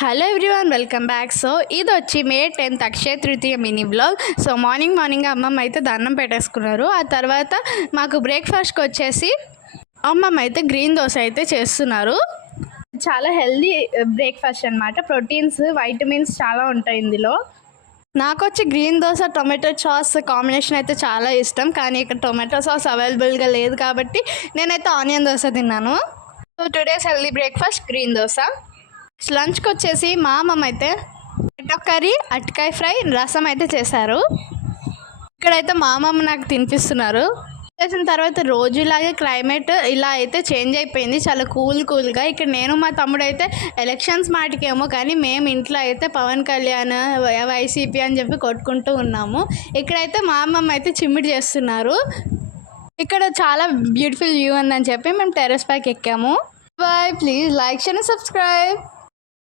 Hello everyone, welcome back. So ఇది వచ్చి మే 10th Akshaya Tritiya mini blog. So morning అమ్మమ్మ అయితే దండం పెట్టేసుకున్నారు. ఆ తర్వాత మాకు బ్రేక్ఫాస్ట్కి వచ్చేసి అమ్మమ్మ అయితే గ్రీన్ దోశ అయితే చేస్తున్నారు. చాలా హెల్దీ బ్రేక్ఫాస్ట్ అనమాట. ప్రోటీన్స్, వైటమిన్స్ చాలా ఉంటాయి ఇందులో. నాకు వచ్చి green dosa tomato sauce combination అయితే చాలా ఇష్టం, కానీ ఇక్కడ టొమాటో సాస్ అవైలబుల్గా లేదు కాబట్టి నేనైతే ఆనియన్ దోశ తిన్నాను. So today's healthy breakfast green dosa. లంచ్కి వచ్చేసి మా అమ్మమ్మ అయితే టొమాటో కర్రీ, అరటికాయ ఫ్రై, రసం అయితే చేశారు. ఇక్కడైతే మా అమ్మమ్మ నాకు తినిపిస్తున్నారు. చేసిన తర్వాత రోజులాగే క్లైమేట్ ఇలా అయితే చేంజ్ అయిపోయింది, చాలా కూల్గా. ఇక్కడ నేను మా తమ్ముడు అయితే ఎలక్షన్స్ మాటికేమో కానీ మేము ఇంట్లో అయితే పవన్ కళ్యాణ్, వైసీపీ అని చెప్పి కొట్టుకుంటూ ఉన్నాము. ఇక్కడైతే మా అమ్మమ్మ అయితే చిమ్మిడి చేస్తున్నారు. ఇక్కడ చాలా బ్యూటిఫుల్ వ్యూ ఉందని చెప్పి మేము టెర్రస్ పైకి ఎక్కాము. Bye, please like, share, subscribe.